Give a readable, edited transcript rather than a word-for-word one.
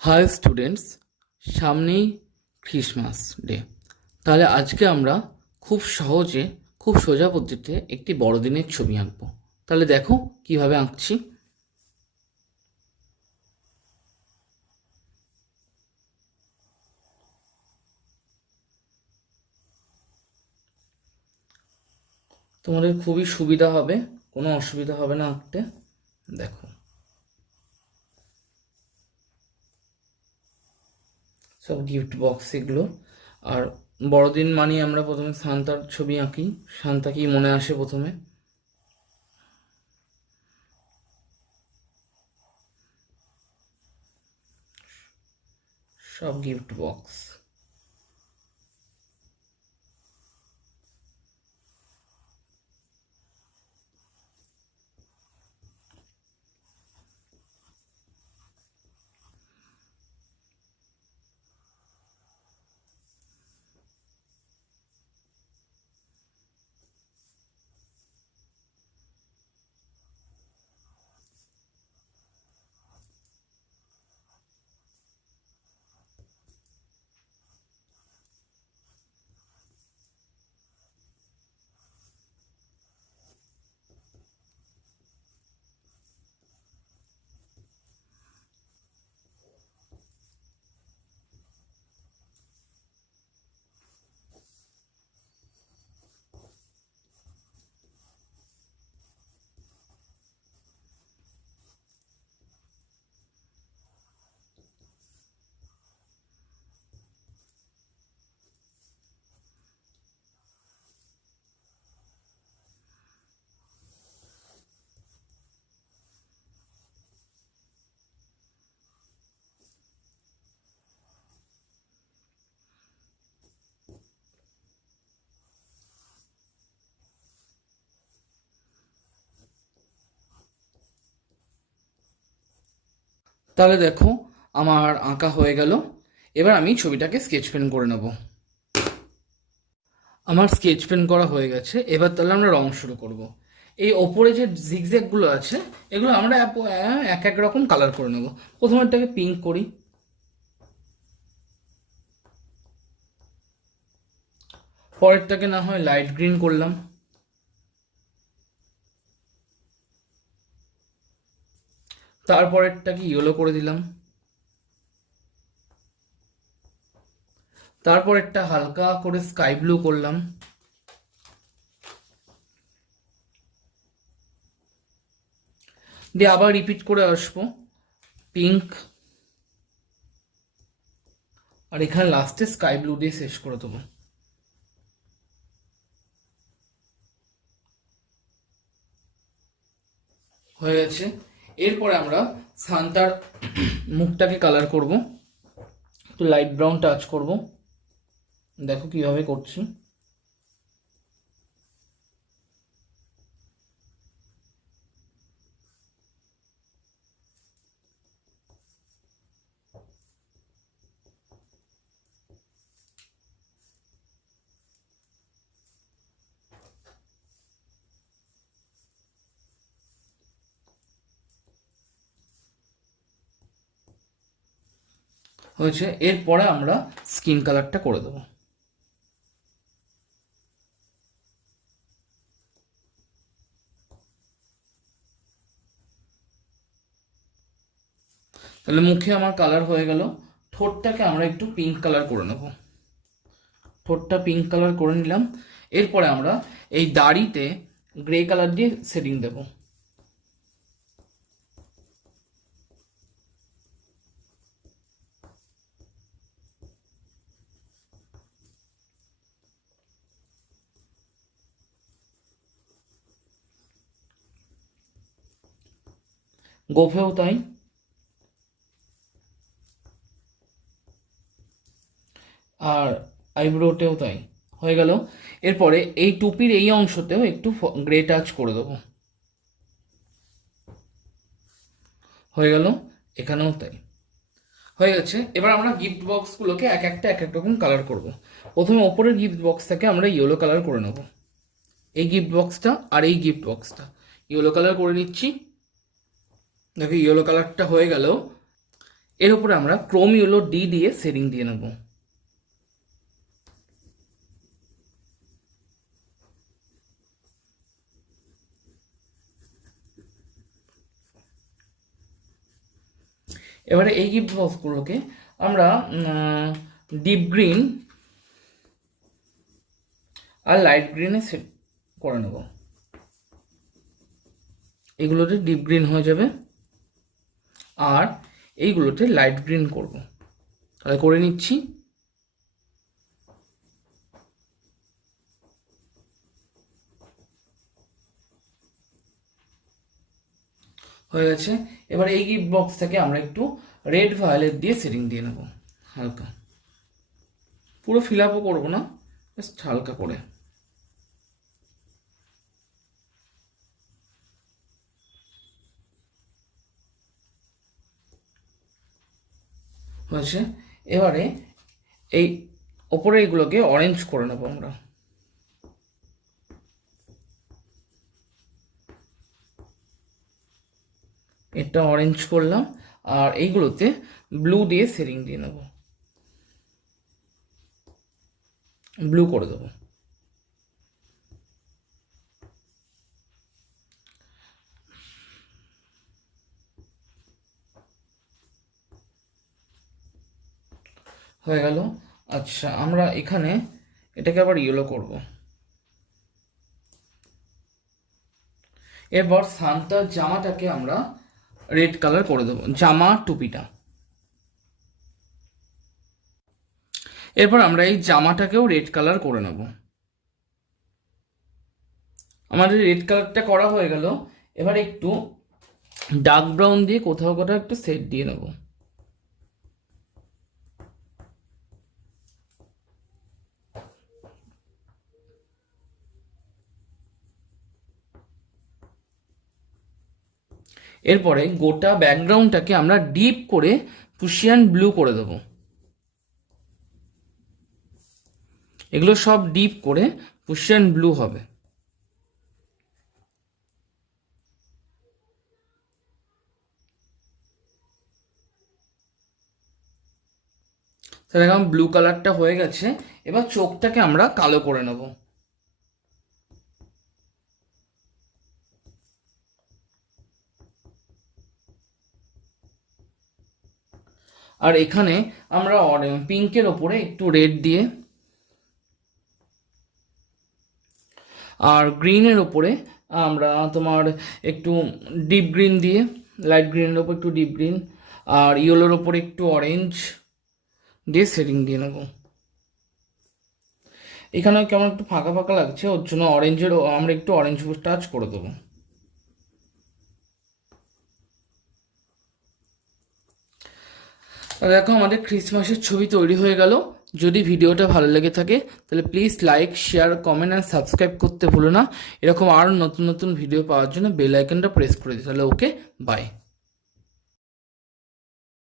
High students, সামনেই Christmas day. তাহলে আজকে আমরা খুব সহজে, খুব সোজা পদ্ধতিতে একটি বড়দিনের ছবি আঁকবো। তাহলে দেখো কিভাবে আঁকছি। তোমাদের খুবই সুবিধা হবে, কোনো অসুবিধা হবে না আঁকতে। দেখো, সব গিফট বক্স এগুলো। আর বড়দিন মানে আমরা প্রথমে সান্তার ছবি আঁকি। সান্তা কি মনে আসে প্রথমে? সব গিফট বক্স। তাহলে দেখো, আমার আঁকা হয়ে গেল। এবার আমি ছবিটাকে স্কেচ পেন করে নেব। আমার স্কেচ পেন করা হয়ে গেছে। এবার তাহলে আমরা রং শুরু করব। এই ওপরে যে জিগজ্যাগগুলো আছে, এগুলো আমরা এক এক রকম কালার করে নেব। প্রথমেরটাকে পিঙ্ক করি, পরেরটাকে না হয় লাইট গ্রিন করলাম, তারপরেরটাকে ইয়েলো করে দিলাম, তারপরেরটা হালকা করে স্কাই ব্লু করলাম, দিয়ে আবার রিপিট করে আসবো, পিঙ্ক, আর এখানে লাস্টে স্কাই ব্লু দিয়ে শেষ করে দেবো। হয়ে গেছে। এরপরে আমরা সান্তার মুখটাকে কালার করব। একটু লাইট ব্রাউন টাচ করব। দেখো কিভাবে করছি। হয়েছে। এরপরে আমরা স্কিন কালারটা করে দেবো। তাহলে মুখে আমার কালার হয়ে গেল। ঠোঁটটাকে আমরা একটু পিঙ্ক কালার করে নেব। ঠোঁটটা পিঙ্ক কালার করে নিলাম। এরপরে আমরা এই দাড়িতে গ্রে কালার দিয়ে শেডিং দেব। গোফেও তাই। আর আইব্রোতেও তাই। হয়ে গেল। এরপরে এই টুপির এই অংশতেও একটু গ্রে টাচ করে দেবো। হয়ে গেল। এখানেও তাই। হয়ে গেছে। এবার আমরা গিফট বক্সগুলোকে এক একটা এক এক রকম কালার করব। প্রথমে ওপরের গিফট বক্সটাকে আমরা ইয়েলো কালার করে নেব। এই গিফট বক্সটা আর এই গিফট বক্সটা ইয়েলো কালার করে নিচ্ছি। দেখো ইয়েলো কালারটা হয়ে গেল। এর উপরে আমরা ক্রোম ইয়েলো ডি দিয়ে শেডিং দিয়ে নেব। এবারে এই গিফট বক্সগুলোকে আমরা ডিপ গ্রিন আর লাইট গ্রিনে সেট করে নেব। এগুলোতে ডিপ গ্রিন হয়ে যাবে আর এইগুলোতে লাইট গ্রিন করব। তাহলে করে নিচ্ছি। হয়ে গেছে। এবার এই গিফট বক্স থেকে আমরা একটু রেড ভায়োলেট দিয়ে শেডিং দিয়ে নেব হালকা, পুরো ফিল আপও করবো না, জাস্ট হালকা করে। হয়েছে। এবারে এই ওপরে এগুলোকে অরেঞ্জ করে নেবো আমরা। এটা অরেঞ্জ করলাম আর এইগুলোতে ব্লু দিয়ে শেডিং দিয়ে নেব, ব্লু করে দেবো। হয়ে গেল। আচ্ছা, আমরা এখানে এটাকে আবার ইয়েলো করব। এরপর সান্তার জামাটাকে আমরা রেড কালার করে দেবো, জামা টুপিটা। এরপর আমরা এই জামাটাকেও রেড কালার করে নেব। আমাদের রেড কালারটা করা হয়ে গেল। এবার একটু ডার্ক ব্রাউন দিয়ে কোথাও কোথাও একটু শেড দিয়ে নেব। এরপরে গোটা ব্যাকগ্রাউন্ডটাকে আমরা ডিপ করে পুশিয়ান ব্লু করে দেব। এগুলো সব ডিপ করে পুশিয়ান ব্লু হবে। তাহলে এখন ব্লু কালারটা হয়ে গেছে। এবার চোখটাকে আমরা কালো করে নেব। আর এখানে আমরা পিঙ্কের ওপরে একটু রেড দিয়ে আর গ্রিনের ওপরে আমরা তোমার একটু ডিপ গ্রিন দিয়ে, লাইট গ্রিনের ওপর একটু ডিপ গ্রিন আর ইয়েলোর ওপরে একটু অরেঞ্জ দিয়ে শেডিং দিয়ে নেব। এখানেও কেমন একটু ফাঁকা ফাঁকা লাগছে, ওর জন্য অরেঞ্জের আমরা একটু অরেঞ্জ টাচ করে দেবো। দেখো আমাদের ক্রিসমাসের ছবি তৈরি হয়ে গেল। যদি ভিডিওটা ভালো লেগে থাকে তাহলে please like, share, comment and subscribe করতে ভুলো না। এরকম আরও নতুন নতুন ভিডিও পাওয়ার জন্য বেল আইকনটা প্রেস করে দিই। তাহলে ওকে, বাই।